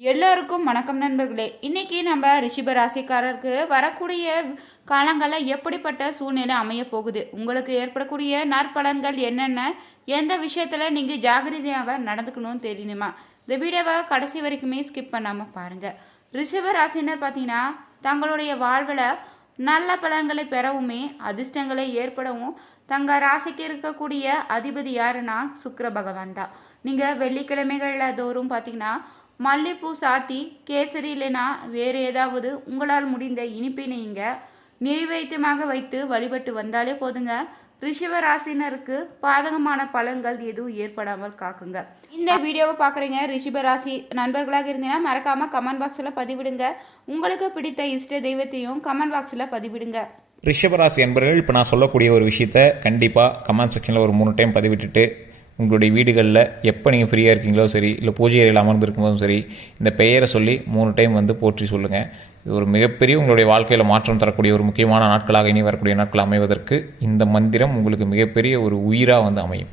எல்லோருக்கும் வணக்கம் நண்பர்களே. இன்னைக்கு நம்ம ரிஷப ராசிக்காரருக்கு வரக்கூடிய காலங்களில் எப்படிப்பட்ட சூழ்நிலை அமைய போகுது, உங்களுக்கு ஏற்படக்கூடிய நற்பலன்கள் என்னென்ன, எந்த விஷயத்தில் நீங்கள் ஜாகிரதையாக நடந்துக்கணும்னு தெரியணுமா? இந்த வீடியோவை கடைசி வரைக்குமே ஸ்கிப் பண்ணாமல் பாருங்கள். ரிஷப ராசினர் பார்த்தீங்கன்னா தங்களுடைய வாழ்வில் நல்ல பலன்களை பெறவுமே அதிர்ஷ்டங்களை ஏற்படவும் தங்கள் ராசிக்கு இருக்கக்கூடிய அதிபதி யாருன்னா சுக்கிர பகவான் தான். நீங்கள் வெள்ளிக்கிழமைகளில் தோறும் பார்த்தீங்கன்னா மல்லிப்பூ சாத்தி கேசரி இல்லைனா வேறு ஏதாவது உங்களால் முடிந்த இனிப்பினை நீங்கள் நெய்வேத்தியமாக வைத்து வழிபட்டு வந்தாலே போதுங்க. ரிஷப ராசினருக்கு பாதகமான பலன்கள் எதுவும் ஏற்படாமல் காக்குங்க. இந்த வீடியோவை பார்க்குறீங்க ரிஷப ராசி நண்பர்களாக இருந்தீங்கன்னா மறக்காமல் கமெண்ட் பாக்ஸில் பதிவிடுங்க. உங்களுக்கு பிடித்த இஷ்ட தெய்வத்தையும் கமெண்ட் பாக்ஸில் பதிவிடுங்க. ரிஷபராசி என்பவர்கள் இப்போ நான் சொல்லக்கூடிய ஒரு விஷயத்த கண்டிப்பாக கமெண்ட் செக்ஷனில் ஒரு 3 டைம் பதிவிட்டுட்டு உங்களுடைய வீடுகளில் எப்போ நீங்கள் ஃப்ரீயாக இருக்கீங்களோ சரி, இல்லை பூஜை அறையில் அமர்ந்திருக்கும்போதும் சரி, இந்த பெயரை சொல்லி 3 டைம் போற்றி சொல்லுங்கள். இது ஒரு மிகப்பெரிய உங்களுடைய வாழ்க்கையில் மாற்றம் தரக்கூடிய ஒரு முக்கியமான நாட்களாக இனி வரக்கூடிய நாட்கள் அமைவதற்கு இந்த மந்திரம் உங்களுக்கு மிகப்பெரிய ஒரு உயிராக அமையும்.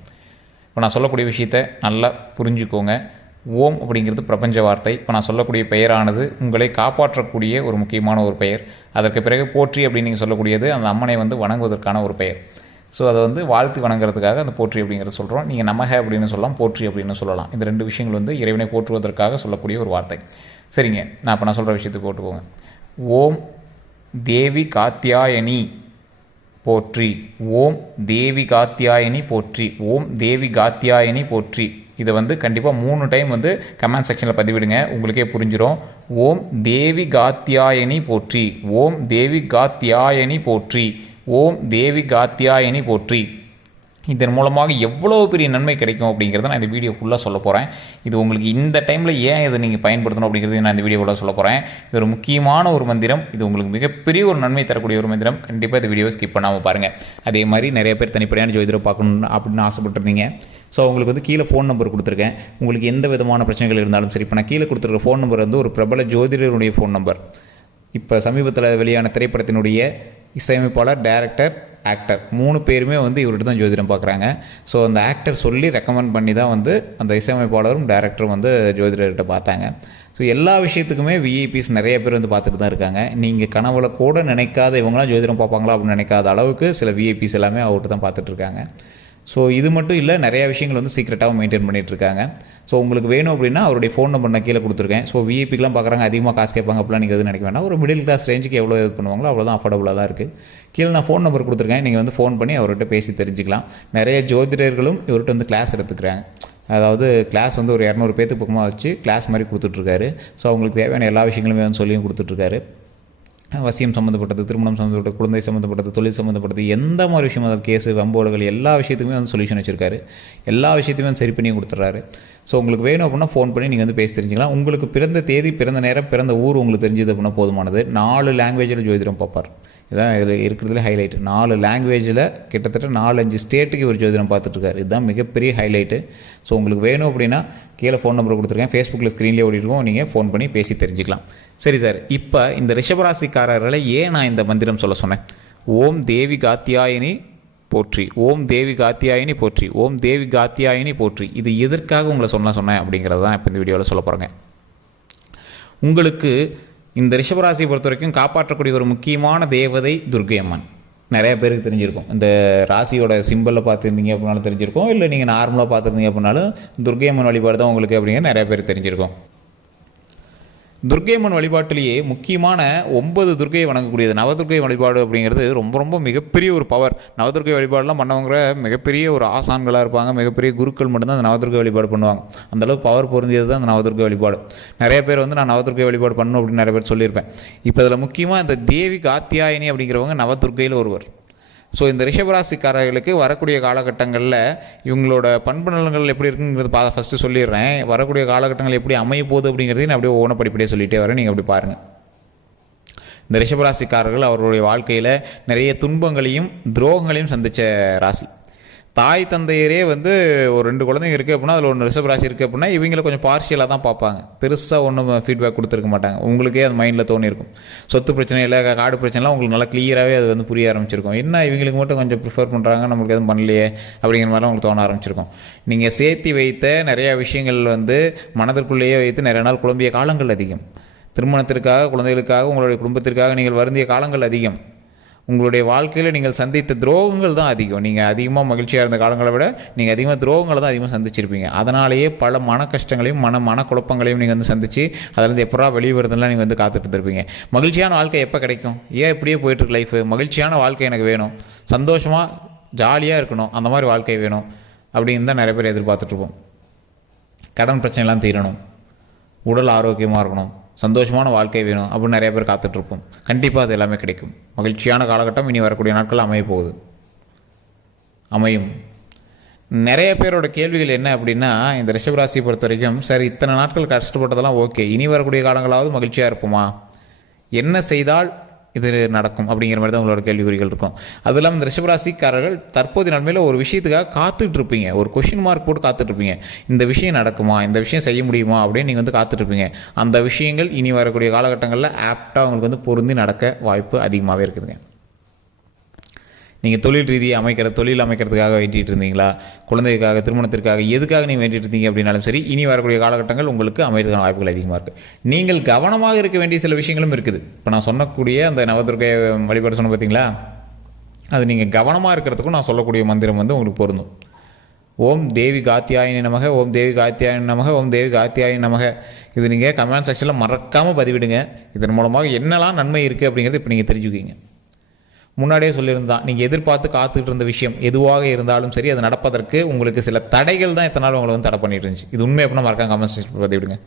இப்போ நான் சொல்லக்கூடிய விஷயத்தை நல்லா புரிஞ்சுக்கோங்க. ஓம் அப்படிங்கிறது பிரபஞ்ச வார்த்தை. இப்போ நான் சொல்லக்கூடிய பெயரானது உங்களை காப்பாற்றக்கூடிய ஒரு முக்கியமான ஒரு பெயர். அதற்கு பிறகு போற்றி அப்படின்னு நீங்கள் சொல்லக்கூடியது அந்த அம்மனை வணங்குவதற்கான ஒரு பெயர். ஸோ அதை வாழ்த்து வணங்குறதுக்காக அந்த போற்றி அப்படிங்கிறத சொல்கிறோம். நீங்கள் நமக அப்படின்னு சொல்லலாம், போற்றி அப்படின்னு சொல்லலாம். இந்த 2 விஷயங்கள் இறைவனை போற்றுவதற்காக சொல்லக்கூடிய ஒரு வார்த்தை. சரிங்க, நான் சொல்கிற விஷயத்துக்கு போட்டுக்கோங்க. ஓம் தேவி காத்தியாயனி போற்றி, ஓம் தேவி காத்தியாயனி போற்றி, ஓம் தேவி காத்தியாயனி போற்றி. இதை கண்டிப்பாக 3 டைம் கமெண்ட் செக்ஷனில் பதிவிடுங்க, உங்களுக்கே புரிஞ்சிடும். ஓம் தேவி காத்தியாயனி போற்றி, ஓம் தேவி காத்தியாயனி போற்றி, ஓம் தேவி காத்தியாயனி போற்றி. இதன் மூலமாக எவ்வளோ பெரிய நன்மை கிடைக்கும் அப்படிங்கிறத நான் இந்த வீடியோ ஃபுல்லாக சொல்ல போகிறேன். இது உங்களுக்கு இந்த டைமில் ஏன் இதை நீங்கள் பயன்படுத்தணும் அப்படிங்கிறது நான் இந்த வீடியோ ஃபுல்லாக சொல்ல போகிறேன். இது ஒரு முக்கியமான ஒரு மந்திரம். இது உங்களுக்கு மிகப்பெரிய ஒரு நன்மை தரக்கூடிய ஒரு மந்திரம். கண்டிப்பாக இந்த வீடியோவை ஸ்கிப் பண்ணாமல் பாருங்கள். அதே மாதிரி நிறைய பேர் தனிப்படையான ஜோதிடரை பார்க்கணும் அப்படின்னு ஆசைப்பட்டிருந்தீங்க. ஸோ உங்களுக்கு கீழே ஃபோன் நம்பர் கொடுத்துருக்கேன். உங்களுக்கு எந்த விதமான பிரச்சனைகள் இருந்தாலும் சரி, இப்போ நான் கீழே கொடுத்துருக்க ஃபோன் நம்பர் ஒரு பிரபல ஜோதிடருடைய ஃபோன் நம்பர். இப்போ சமீபத்தில் வெளியான திரைப்படத்தினுடைய இசையமைப்பாளர், டைரக்டர், ஆக்டர் 3 பேருமே இவர்கிட்ட தான் ஜோதிடம் பார்க்குறாங்க. ஸோ அந்த ஆக்டர் சொல்லி ரெக்கமெண்ட் பண்ணி தான் அந்த இசையமைப்பாளரும் டைரக்டரும் ஜோதிடர்கிட்ட பார்த்தாங்க. ஸோ எல்லா விஷயத்துக்குமே விஐபிஸ் நிறைய பேர் பார்த்துட்டு தான் இருக்காங்க. நீங்கள் கனவுல கூட நினைக்காத இவங்களாம் ஜோதிடம் பார்ப்பாங்களா அப்படின்னு நினைக்காத அளவுக்கு சில விஐபிஸ் எல்லாமே அவர்கிட்ட தான் பார்த்துட்டு இருக்காங்க. ஸோ இது மட்டும் இல்லை, நிறையா விஷயங்கள் சீக்ரெட்டாகவும் மெயின்டைன் பண்ணிகிட்ருக்காங்க. ஸோ உங்களுக்கு வேணும் அப்படின்னா அவருடைய ஃபோன் நம்பர் நான் கீழே கொடுத்துருக்கேன். ஸோ விஐபிக்கெலாம் பார்க்குறாங்க, அதிகமாக காசு கேட்பாங்க அப்படிலாம் நீங்கள் நினைக்க வேண்டாம். ஒரு மிடில் கிளாஸ் ரேஞ்சுக்கு எவ்வளோ இது பண்ணுவாங்களோ அவ்வளோதான் அஃபோர்டபுளாக தான் இருக்குது. கீழே நான் ஃபோன் நம்பர் கொடுத்துருக்கேன், நீங்கள் ஃபோன் பண்ணி அவர்கிட்ட பேசி தெரிஞ்சுக்கலாம். நிறைய ஜோதிடர்களும் இவர்கிட்ட கிளாஸ் எடுத்துக்கிறாங்க. அதாவது கிளாஸ் ஒரு 200 பேத்துக்கு பக்கமாக வச்சு கிளாஸ் மாதிரி கொடுத்துட்ருக்காரு. ஸோ அவங்களுக்கு தேவையான எல்லா விஷயங்களுமே சொல்லியும் கொடுத்துட்ருக்காரு. வசியம் சம்மந்தப்பட்டது, திருமணம் சம்மந்தப்பட்டது, குழந்தை சம்மந்தப்பட்டது, தொழில் சம்மந்தப்பட்டது, எந்த மாதிரி விஷயம் அதாவது கேஸு, வம்போடுகள் எல்லா விஷயத்துக்குமே சொல்யூஷன் வச்சுருக்காரு. எல்லா விஷயத்தையுமே சரி பண்ணி கொடுத்துட்றாரு. ஸோ உங்களுக்கு வேணும் அப்படின்னா ஃபோன் பண்ணி நீங்கள் பேசி தெரிஞ்சுக்கலாம். உங்களுக்கு பிறந்த தேதி, பிறந்த நேரம், பிறந்த ஊர் உங்களுக்கு தெரிஞ்சது அப்படின்னா போதுமானது. 4 லாங்குவேஜில் ஜோதிடம் பார்ப்பார். இதுதான் இதில் இருக்கிறதுல ஹைலைட்டு. 4 லாங்குவேஜில் கிட்டத்தட்ட 4-5 ஸ்டேட்டுக்கு இவர் ஜோதிடம் பார்த்துட்ருக்காரு. இதுதான் மிகப்பெரிய ஹைலைட்டு. ஸோ உங்களுக்கு வேணும் அப்படின்னா கீழே ஃபோன் நம்பர் கொடுத்துருக்கேன், ஃபேஸ்புக்கில் ஸ்க்ரீன்லேயே ஓடிருக்கோம், நீங்கள் ஃபோன் பண்ணி பேசி தெரிஞ்சுக்கலாம். சரி சார், இப்போ இந்த ரிஷபராசிக்காரர்களை ஏன் நான் இந்த மந்திரம் சொல்ல சொன்னேன்? ஓம் தேவி காத்தியாயினி போற்றி, ஓம் தேவி காத்தியாயினி போற்றி, ஓம் தேவி காத்தியாயினி போற்றி. இது எதற்காக உங்களை சொன்னேன் அப்படிங்கிறது தான் இப்போ இந்த வீடியோவில் சொல்ல போகிறேங்க. உங்களுக்கு இந்த ரிஷபராசியை பொறுத்த வரைக்கும் காப்பாற்றக்கூடிய ஒரு முக்கியமான தேவதை துர்க்கை அம்மன். நிறைய பேருக்கு தெரிஞ்சிருக்கும். இந்த ராசியோட சிம்பிளில் பார்த்துருந்தீங்க அப்படின்னாலும் தெரிஞ்சிருக்கும், இல்லை நீங்கள் நார்மலாக பார்த்துருந்தீங்க அப்படின்னாலும் துர்க்கை அம்மன் வழிபாடு தான் உங்களுக்கு அப்படிங்கிற நிறைய பேர் தெரிஞ்சிருக்கும். துர்க்கை அம்மன் வழிபாட்டிலேயே முக்கியமான 9 துர்க்கையை வணங்கக்கூடியது நவதுர்க்கை வழிபாடு அப்படிங்கிறது ரொம்ப ரொம்ப மிகப்பெரிய ஒரு பவர். நவதுர்க்கை வழிபாடெலாம் பண்ணவங்க மிகப்பெரிய ஒரு ஆசான்களாக இருப்பாங்க, மிகப்பெரிய குருக்கள் மட்டும்தான் அந்த நவதுர்க்கை வழிபாடு பண்ணுவாங்க. அந்தளவுக்கு பவர் பொருந்தியது தான் அந்த நவதுர்க்கை வழிபாடு. நிறைய பேர் நான் நவதுர்க்கை வழிபாடு பண்ணணும் அப்படின்னு நிறைய பேர் சொல்லியிருப்பேன். இப்போ இதில் முக்கியமாக இந்த தேவி காத்தியாயினி அப்படிங்கிறவங்க நவதுர்க்கையில் ஒருவர். ஸோ இந்த ரிஷபராசிக்காரர்களுக்கு வரக்கூடிய காலகட்டங்களில் இவங்களோட பண்பு நலன்கள் எப்படி இருக்குங்கிறது ஃபஸ்ட்டு சொல்லிடுறேன். வரக்கூடிய காலகட்டங்கள் எப்படி அமைய போகுது அப்படிங்கிறதையும் நான் அப்படியே ஒவ்வொன்றும் படிப்படியே சொல்லிகிட்டே வரேன். நீங்கள் அப்படி பாருங்கள். இந்த ரிஷபராசிக்காரர்கள் அவருடைய வாழ்க்கையில் நிறைய துன்பங்களையும் துரோகங்களையும் சந்தித்த ராசி. தாய் தந்தையரே வந்து ஒரு 2 குழந்தைங்க இருக்குது அப்படின்னா அதில் ஒன்று ரிஷப ராசி இருக்குது அப்படின்னா இவங்களை கொஞ்சம் பார்ஷியலாக தான் பார்ப்பாங்க, பெருசாக ஒன்றும் ஃபீட்பேக் கொடுத்துருக்க மாட்டாங்க. உங்களுக்கே அது மைண்டில் தோணியிருக்கும். சொத்து பிரச்சனை இல்லை, காடு பிரச்சனைலாம் உங்களுக்கு நல்லா கிளியராகவே அது வந்து புரிய ஆரம்பிச்சிருக்கும். என்ன இவங்களுக்கு மட்டும் கொஞ்சம் ப்ரிஃபர் பண்ணுறாங்க, நம்மளுக்கு எதுவும் பண்ணலையே அப்படிங்கிற மாதிரிலாம் உங்களுக்கு தோண ஆரம்பிச்சிருக்கும். நீங்கள் சேர்த்து வைத்த நிறையா விஷயங்கள் வந்து மனதிற்குள்ளேயே வைத்து நிறைய நாள் குழம்பிய காலங்கள் அதிகம். திருமணத்திற்காக, குழந்தைகளுக்காக, உங்களுடைய குடும்பத்திற்காக நீங்கள் வருந்திய காலங்கள் அதிகம். உங்களுடைய வாழ்க்கையில் நீங்கள் சந்தித்த துரோகங்கள் தான் அதிகம். நீங்கள் அதிகமாக மகிழ்ச்சியாக இருந்த காலங்களை விட நீங்கள் அதிகமாக துரோகங்களை தான் அதிகமாக சந்திச்சிருப்பீங்க. அதனாலேயே பல மன கஷ்டங்களையும் மனக்குழப்பங்களையும் நீங்கள் வந்து சந்தித்து அதிலேருந்து எப்படா வெளியே வருதுலாம் நீங்கள் வந்து காத்துட்டு இருந்திருப்பீங்க. மகிழ்ச்சியான வாழ்க்கை எப்போ கிடைக்கும்? ஏன் இப்படியே போயிட்டுருக்கு லைஃபு? மகிழ்ச்சியான வாழ்க்கை எனக்கு வேணும், சந்தோஷமாக ஜாலியாக இருக்கணும், அந்த மாதிரி வாழ்க்கை வேணும் அப்படின்னு தான் நிறைய பேர் எதிர்பார்த்துட்ருப்போம். கடன் பிரச்சனைலாம் தீரணும், உடல் ஆரோக்கியமாக இருக்கணும், சந்தோஷமான வாழ்க்கை வேணும் அப்படின்னு நிறைய பேர் காத்துட்ருப்போம். கண்டிப்பாக அது எல்லாமே கிடைக்கும். மகிழ்ச்சியான காலகட்டம் இனி வரக்கூடிய நாட்கள் அமைய போகுது, அமையும். நிறைய பேரோட கேள்விகள் என்ன அப்படின்னா, இந்த ரிஷபராசியை பொறுத்த வரைக்கும் சரி இத்தனை நாட்கள் கஷ்டப்பட்டதெல்லாம் ஓகே, இனி வரக்கூடிய காலங்களாவது மகிழ்ச்சியாக இருப்போமா, என்ன செய்தால் இது நடக்கும் அப்படிங்கிற மாதிரி தான் உங்களோட கேள்விக்குறிகள் இருக்கும். அது இல்லாமல் இந்த ரிஷபராசிக்காரர்கள் தற்போதைய நன்மையில் ஒரு விஷயத்துக்காக காத்துட்ருப்பீங்க, ஒரு கொஷின் மார்க் போட்டு காத்துட்ருப்பீங்க. இந்த விஷயம் நடக்குமா, இந்த விஷயம் செய்ய முடியுமா அப்படின்னு நீங்கள் வந்து காத்துட்ருப்பீங்க. அந்த விஷயங்கள் இனி வரக்கூடிய காலகட்டங்களில் ஆப்டாக உங்களுக்கு வந்து பொருந்தி நடக்க வாய்ப்பு அதிகமாகவே இருக்குதுங்க. நீங்கள் தொழில் அமைக்கிறதுக்காக வேண்டிகிட்டு இருந்தீங்களா, குழந்தைக்காக, திருமணத்திற்காக, எதுக்காக நீங்கள் வேண்டிகிட்டு இருந்தீங்க அப்படின்னாலும் சரி, இனி வரக்கூடிய காலகட்டங்கள் உங்களுக்கு அமைகிறதுக்கான வாய்ப்புகள் அதிகமாக இருக்குது. நீங்கள் கவனமாக இருக்க வேண்டிய சில விஷயங்களும் இருக்குது. இப்போ நான் சொன்னக்கூடிய அந்த நவதுர்க்கை வழிபாடு சொன்ன பார்த்தீங்களா, அது நீங்கள் கவனமாக இருக்கிறதுக்கும் நான் சொல்லக்கூடிய மந்திரம் வந்து உங்களுக்கு பொருந்தும். ஓம் தேவி காத்தியாயினி நமக, ஓம் தேவி காத்தியாயினி நமக, ஓம் தேவி காத்தியாயினி நமக. இது நீங்கள் கமெண்ட் செக்ஷனில் மறக்காமல் பதிவிடுங்க. இதன் மூலமாக என்னெல்லாம் நன்மை இருக்குது அப்படிங்கிறது இப்போ நீங்கள் தெரிஞ்சுக்குவீங்க. முன்னாடியே சொல்லியிருந்தான், நீங்கள் எதிர்பார்த்து காத்துக்கிட்டு இருந்த விஷயம் எதுவாக இருந்தாலும் சரி, அது நடப்பதற்கு உங்களுக்கு சில தடைகள் தான் இத்தனை நாள் உங்களை வந்து தடை பண்ணிட்டு இருந்துச்சு. இது உண்மை அப்படின்னா மறக்காம கமெண்ட் செக்ஷன் பதிவிடுங்க.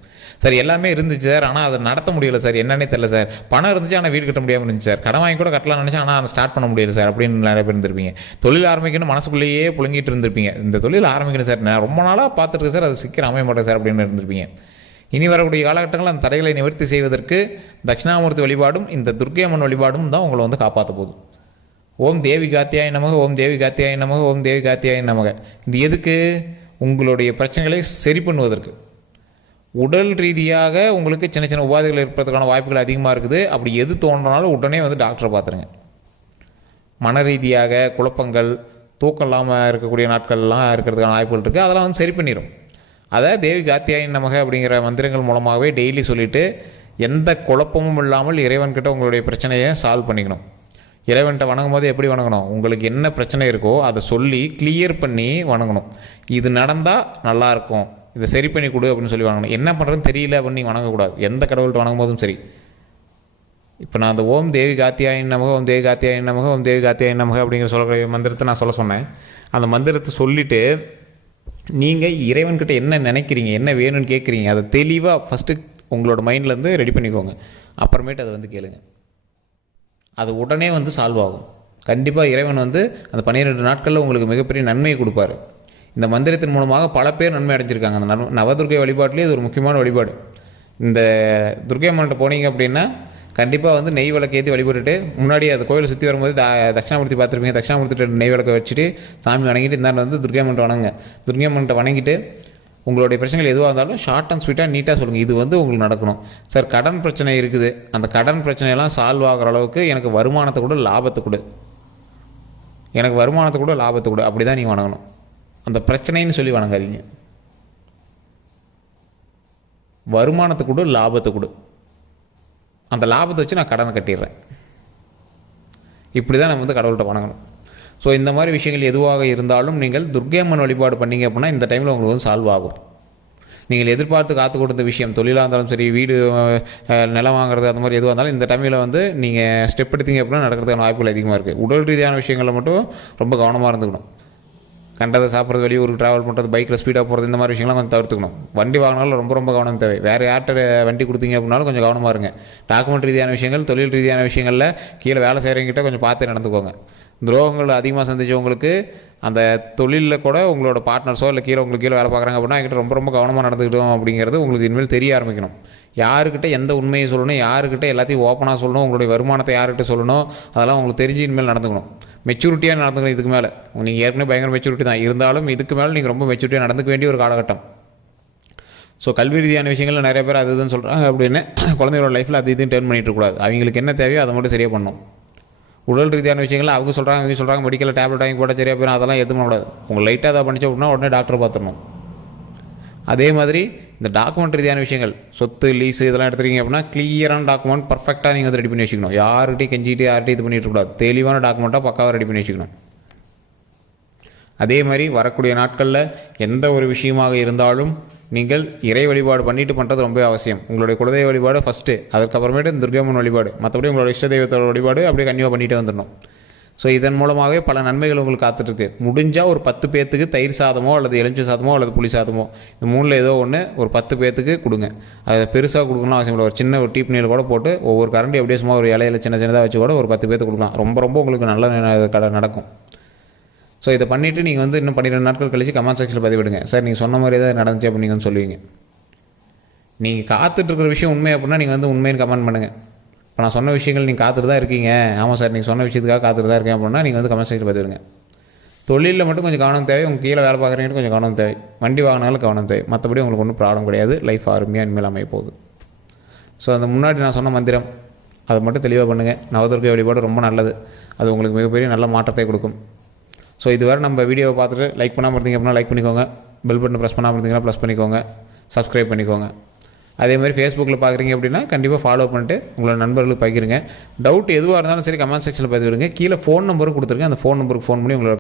சார் எல்லாமே இருந்துச்சு சார், ஆனால் அதை நடத்த முடியல சார், என்னன்னே தெரியல சார். பணம் இருந்துச்சு ஆனால் வீடு கட்ட முடியாமல் இருந்துச்சு சார். கடன் வாங்கி கூட கட்டலாம் நினச்சா ஆனால் ஸ்டார்ட் பண்ண முடியல சார் அப்படின்னு நிறைய பேர் இருந்திருப்பீங்க. தொழில் ஆரம்பிக்கணும் மனசுக்குள்ளேயே புழுங்கிட்டு இருந்திருப்பீங்க. இந்த தொழில் ஆரம்பிக்கணும் சார், நான் ரொம்ப நாளாக பார்த்துட்டு சார், அது சீக்கிரம் அமைய மாட்டேன் சார் அப்படின்னு இருந்திருப்பீங்க. இனி வரக்கூடிய காலகட்டங்களில் அந்த தடைகளை நிவர்த்தி செய்வதற்கு தட்சிணாமூர்த்தி வழிபாடும் இந்த துர்க்கை அம்மன் வழிபாடும் தான் உங்களை வந்து காப்பாற்ற போகுது. ஓம் தேவி காத்தியாய நமக, ஓம் தேவி காத்தியாய நமக, ஓம் தேவி காத்தியாய நமக. இது எதுக்கு? உங்களுடைய பிரச்சனைகளை சரி பண்ணுவதற்கு. உடல் ரீதியாக உங்களுக்கு சின்ன சின்ன உபாதைகள் ஏற்படுறதுக்கான வாய்ப்புகள் அதிகமாக இருக்குது. அப்படி எது தோன்றினாலும் உடனே வந்து டாக்டரை பார்த்துருங்க. மன ரீதியாக குழப்பங்கள், தூக்கம் இல்லாமல் இருக்கக்கூடிய நாட்கள்லாம் இருக்கிறதுக்கான வாய்ப்புகள் இருக்குது. அதெல்லாம் வந்து சரி பண்ணிடும். அதை தேவி காத்தியாயின் நமக அப்படிங்கிற மந்திரங்கள் மூலமாகவே டெய்லி சொல்லிவிட்டு எந்த குழப்பமும் இல்லாமல் இறைவன்கிட்ட உங்களுடைய பிரச்சனையை சால்வ் பண்ணிக்கணும். இறைவன்கிட்ட வணங்கும் போது எப்படி வணங்கணும்? உங்களுக்கு என்ன பிரச்சனை இருக்கோ அதை சொல்லி கிளியர் பண்ணி வணங்கணும். இது நடந்தால் நல்லாயிருக்கும், இதை சரி பண்ணி கொடு அப்படின்னு சொல்லி வணங்கணும். என்ன பண்ணுறதுன்னு தெரியல அப்படின்னு நீங்கள் வணங்கக்கூடாது. எந்த கடவுள்கிட்ட வணங்கும் போதும் சரி. இப்போ நான் அந்த ஓம் தேவி காத்தியாயின் நமக, ஓம் தேவி காத்தியாயின் நமக, ஓம் தேவி காத்தியாயின் நமக அப்படிங்கிற சொல்லக்கூடிய மந்திரத்தை நான் சொல்ல சொன்னேன். அந்த மந்திரத்தை சொல்லிவிட்டு நீங்கள் இறைவன்கிட்ட என்ன நினைக்கிறீங்க, என்ன வேணும்னு கேட்குறீங்க, அதை தெளிவாக ஃபஸ்ட்டு உங்களோட மைண்ட்லேருந்து ரெடி பண்ணிக்கோங்க. அப்புறமேட்டு அதை வந்து கேளுங்க. அது உடனே வந்து சால்வ் ஆகும். கண்டிப்பாக இறைவன் வந்து அந்த 12 நாட்களில் உங்களுக்கு மிகப்பெரிய நன்மையை கொடுப்பார். இந்த மந்திரத்தின் மூலமாக பல பேர் நன்மை அடைஞ்சிருக்காங்க. அந்த நவதுர்க்கை வழிபாட்டிலே இது ஒரு முக்கியமான வழிபாடு. இந்த துர்க்கை அம்மன்கிட்ட போனீங்க அப்படின்னா கண்டிப்பாக வந்து நெய் விளக்கு ஏற்றி வழிபட்டுட்டு முன்னாடி அந்த கோயிலை சுற்றி வரும்போது தட்சிணாமூர்த்தி பார்த்துருப்பீங்க. தட்சிணாமூர்த்திட்ட நெய் விளக்கை வச்சுட்டு சாமி வணங்கிட்டு இந்தாண்டு வந்து துர்க்கை அம்மன்ட்ட வணங்க. துர்க்கை அம்மன்ட்ட வணங்கிட்டு உங்களுடைய பிரச்சனைகள் எதுவாக இருந்தாலும் ஷார்ட் அண்ட் ஸ்வீட்டாக நீட்டாக சொல்லுங்கள். இது வந்து உங்களுக்கு நடக்கணும். சார் கடன் பிரச்சனை இருக்குது, அந்த கடன் பிரச்சனையெல்லாம் சால்வ் ஆகிற அளவுக்கு எனக்கு வருமானத்தை கூட லாபத்தை கொடு, எனக்கு வருமானத்தை கூட லாபத்தை கொடு, அப்படி தான் நீங்கள் வணங்கணும். அந்த பிரச்சனைன்னு சொல்லி வணங்காதீங்க. வருமானத்தை கொடு, லாபத்தை கொடு, அந்த லாபத்தை வச்சு நான் கடனை கட்டிடுறேன். இப்படி தான் நம்ம வந்து கடவுள்கிட்ட வணங்கணும். ஸோ இந்த மாதிரி விஷயங்கள் எதுவாக இருந்தாலும் நீங்கள் துர்க்கை அம்மன் வழிபாடு பண்ணிங்க அப்படின்னா இந்த டைமில் உங்களுக்கு வந்து சால்வ் ஆகும். நீங்கள் எதிர்பார்த்து காத்து கொடுத்த விஷயம், தொழிலாக இருந்தாலும் சரி, வீடு நிலம் வாங்குறது, அந்த மாதிரி எதுவாக இருந்தாலும் இந்த டைமில் வந்து நீங்கள் ஸ்டெப் எடுத்தீங்க அப்படின்னா நடக்கிறதுக்கான வாய்ப்புகள் அதிகமாக இருக்குது. உடல் ரீதியான விஷயங்களில் மட்டும் ரொம்ப கவனமாக இருந்துக்கணும். கண்டதை சாப்பிட்றது, வெளியூருக்கு ட்ராவல் பண்ணுறது, பைக்கில் ஸ்பீடாக போகிறது, இந்த மாதிரி விஷயங்கள்லாம் கொஞ்சம் தவிர்த்துக்கணும். வண்டி வாங்கினாலும் ரொம்ப ரொம்ப கவனம் தேவை. வேறு யார்கிட்ட வண்டி கொடுத்தீங்க அப்படின்னாலும் கொஞ்சம் கவனமாக இருங்க. டாக்குமெண்ட் ரீதியான விஷயங்கள், தொழில் ரீதியான விஷயங்களில் கீழே வேலை செய்கிறவங்கிட்ட கொஞ்சம் பார்த்து நடந்துக்கோங்க. துரோகங்கள் அதிகமாக சந்திச்சவங்களுக்கு அந்த தொழிலில் கூட உங்களோட பார்ட்னர்ஸோ இல்லை உங்களுக்கு கீழே வேலை பார்க்குறாங்க அப்படின்னா என்கிட்ட ரொம்ப ரொம்ப கவனமாக நடந்துக்கிட்டோம் அப்படிங்கிறது உங்களுக்கு இனிமேல் தெரிய ஆரம்பிக்கணும். யாருக்கிட்ட எந்த உண்மையை சொல்லணும், யாருக்கிட்ட எல்லாத்தையும் ஓப்பனாக சொல்லணும், உங்களுடைய வருமானத்தை யார்கிட்ட சொல்லணும், அதெல்லாம் உங்களுக்கு தெரிஞ்சு இனிமேல் நடந்துக்கணும். மெச்சூரிட்டியாக நடந்துக்கணும். இதுக்கு மேலே நீங்கள் ஏற்கனவே பயங்கர மெச்சூரிட்டி தான், இருந்தாலும் இதுக்கு மேலே நீங்கள் ரொம்ப மெச்சூரிட்டியாக நடந்துக்க வேண்டிய ஒரு காலகட்டம். ஸோ கல்வி ரீதியான விஷயங்கள் நிறைய பேர் அது இதுன்னு சொல்கிறாங்க அப்படின்னு குழந்தைகளோட லைஃப்பில் அது இதுன்னு டேர்ன் பண்ணிட்டு இருக்கக்கூடாது. அவங்களுக்கு என்ன தேவையோ அதை மட்டும் சரியாக பண்ணணும். உடல் ரீதியான விஷயங்கள் அவங்க சொல்கிறாங்க, இவங்க சொல்கிறாங்க, மெடிக்கலில் டேப்லெட் வாங்கி போட்டால் சரியாக போயிடும், அதெல்லாம் எதுவும் பண்ணக்கூடாது. உங்கள் லைட்டாக அதை பண்ணிச்சோம் அப்படின்னா உடனே டாக்டரை பார்த்துடணும். அதே மாதிரி இந்த டாக்குமெண்ட் ரீதியான விஷயங்கள், சொத்து லீஸு இதெல்லாம் எடுத்துருக்கீங்க அப்படின்னா கிளியரான டாக்குமெண்ட் பர்ஃபெக்டாக நீங்கள் வந்து ரெடி பண்ணி வச்சுக்கணும். யார்கிட்டையும் கெஞ்சிட்டு யார்கிட்டையும் இது பண்ணிட்டு இருக்கக்கூடாது. தெளிவான டாக்குமெண்ட்டாக பக்காவாக ரெடி பண்ணி வச்சுக்கணும். அதே மாதிரி வரக்கூடிய நாட்களில் எந்த ஒரு விஷயமாக இருந்தாலும் நீங்கள் இறை வழிபாடு பண்ணிட்டு பண்ணுறது ரொம்ப அவசியம். உங்களுடைய குலதெய்வ வழிபாடு ஃபஸ்ட்டு, அதுக்கப்புறமேட்டு துர்காம்மன் வழிபாடு, மற்றபடி உங்களோட இஷ்ட தெய்வத்தோட வழிபாடு அப்படியே கன்னியூவாக பண்ணிகிட்டே வந்துடணும். ஸோ இதன் மூலமாகவே பல நன்மைகள் உங்களுக்கு காத்துட்ருக்கு. முடிஞ்சால் ஒரு 10 பேர்த்துக்கு தயிர் சாதமோ அல்லது எலுமிச்சை சாதமோ அல்லது புளி சாதமோ, இந்த மூணில் ஏதோ ஒன்று ஒரு 10 பேர்த்துக்கு கொடுங்க. அது பெருசாக கொடுக்கணும் அவசியம் இல்லை. ஒரு சின்ன ஒரு டீப்னியில் கூட போட்டு ஒவ்வொரு கரண்டி அப்படியே சும்மா ஒரு இலையில சின்னதாக வச்சு கூட ஒரு 10 பேர்த்துக்கு கொடுக்கலாம். ரொம்ப உங்களுக்கு நல்ல நடக்கும். ஸோ இதை பண்ணிவிட்டு நீங்கள் வந்து இன்னும் 12 நாட்கள் கழிச்சு கமெண்ட் செக்ஷனில் பதிவிடுங்க. சார் நீங்கள் சொன்ன மாதிரி தான் நடந்துச்சு அப்படின்னு நீங்கள் சொல்லுவீங்க. நீங்கள் காத்துட்ருக்கிற விஷயம் உண்மை அப்படின்னா நீங்கள் வந்து உண்மைன்னு கமெண்ட் பண்ணுங்கள். இப்போ நான் சொன்ன விஷயங்கள் நீங்கள் காத்துட்டு தான் இருக்கீங்க, ஆமாம் சார் நீங்கள் சொன்ன விஷயத்துக்காக காத்துட்டு தான் இருக்கேன் அப்படின்னா நீங்கள் வந்து கமெண்ட் செக்ஷனில் பதிவிடுங்க. தொழிலில் மட்டும் கொஞ்சம் கவனம் தேவை. உங்கள் கீழே வேலை பார்க்குறீங்கன்னு கொஞ்சம் கவனம் தேவை. வண்டி வாங்கினாலும் கவனம் தேவை. மற்றபடி உங்களுக்கு ஒன்றும் ப்ராப்ளம் கிடையாது. லைஃப் அருமையாக இனிமேல் அமைய போகுது. ஸோ அந்த முன்னாடி நான் சொன்ன மந்திரம் அதை மட்டும் தெளிவாக பண்ணுங்கள். நவதுர்க்கை வழிபாடு ரொம்ப நல்லது. அது உங்களுக்கு மிகப்பெரிய நல்ல மாற்றத்தை கொடுக்கும். ஸோ இதுவரை நம்ம வீடியோவை பார்த்துட்டு லைக் பண்ணாமல் இருந்தீங்க அப்படின்னா லைக் பண்ணிக்கோங்க. பெல் பட்டன் ப்ரெஸ் பண்ணாமல் இருந்தீங்கன்னா ப்ரெஸ் பண்ணிக்கோங்க. சப்ஸ்கிரைப் பண்ணிக்கோங்க. அதே மாதிரி ஃபேஸ்புக்கில் பார்க்குறீங்க அப்படின்னா கண்டிப்பாக ஃபாலோ பண்ணிட்டு உங்களோட நண்பர்களுக்கு பகிருங்க. டவுட் எதுவாக இருந்தாலும் சரி கமெண்ட் செக்ஷனில் பதிவிடுங்க. கீழே ஃபோன் நம்பரும் கொடுத்துருங்க. அந்த ஃபோன் நம்பருக்கு ஃபோன் பண்ணி உங்களோட